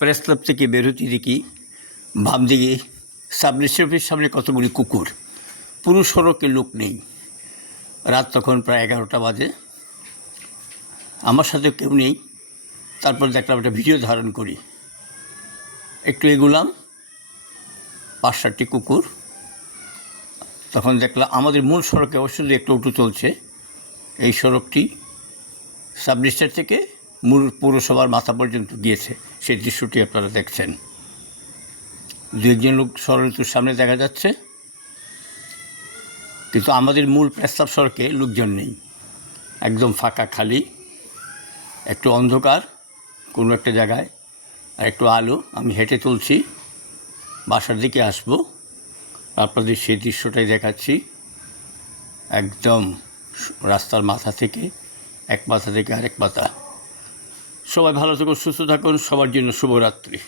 Press club থেকে বেরোতে দেখি বাম দিকে সাব রেজিস্ট্রি সামনে কতগুলি কুকুর। পুরো সড়কে লোক নেই। রাত তখন প্রায় 11টা বাজে। আমার সাথে কেউ নেই। তারপর দেখলাম একটা ভিডিও ধারণ করি। একটু এগুলাম, 5-7টি কুকুর। তখন দেখলাম আমাদের মূল সড়কে অবশ্যই একটু একটু চলছে। এই সড়কটি সাব রেজিস্ট্রার থেকে মূল পৌরসভার মাথা পর্যন্ত গিয়েছে। সেই দৃশ্যটি আপনারা দেখছেন। 2-1 লোক সড়কের সামনে দেখা যাচ্ছে, কিন্তু আমাদের মূল প্রেস ক্লাব সড়কে লোকজন নেই। একদম ফাঁকা, খালি, একটু অন্ধকার কোনো একটা জায়গায়, আর একটু আলো। আমি হেঁটে তুলছি, বাসার দিকে আসবো, আপনাদের সেই দৃশ্যটাই দেখাচ্ছি। একদম রাস্তার মাথা থেকে এক মাথা থেকে আরেক মাথা। সবাই ভালো থাকুন, সুস্থ থাকুন। সবার জন্য শুভরাত্রি।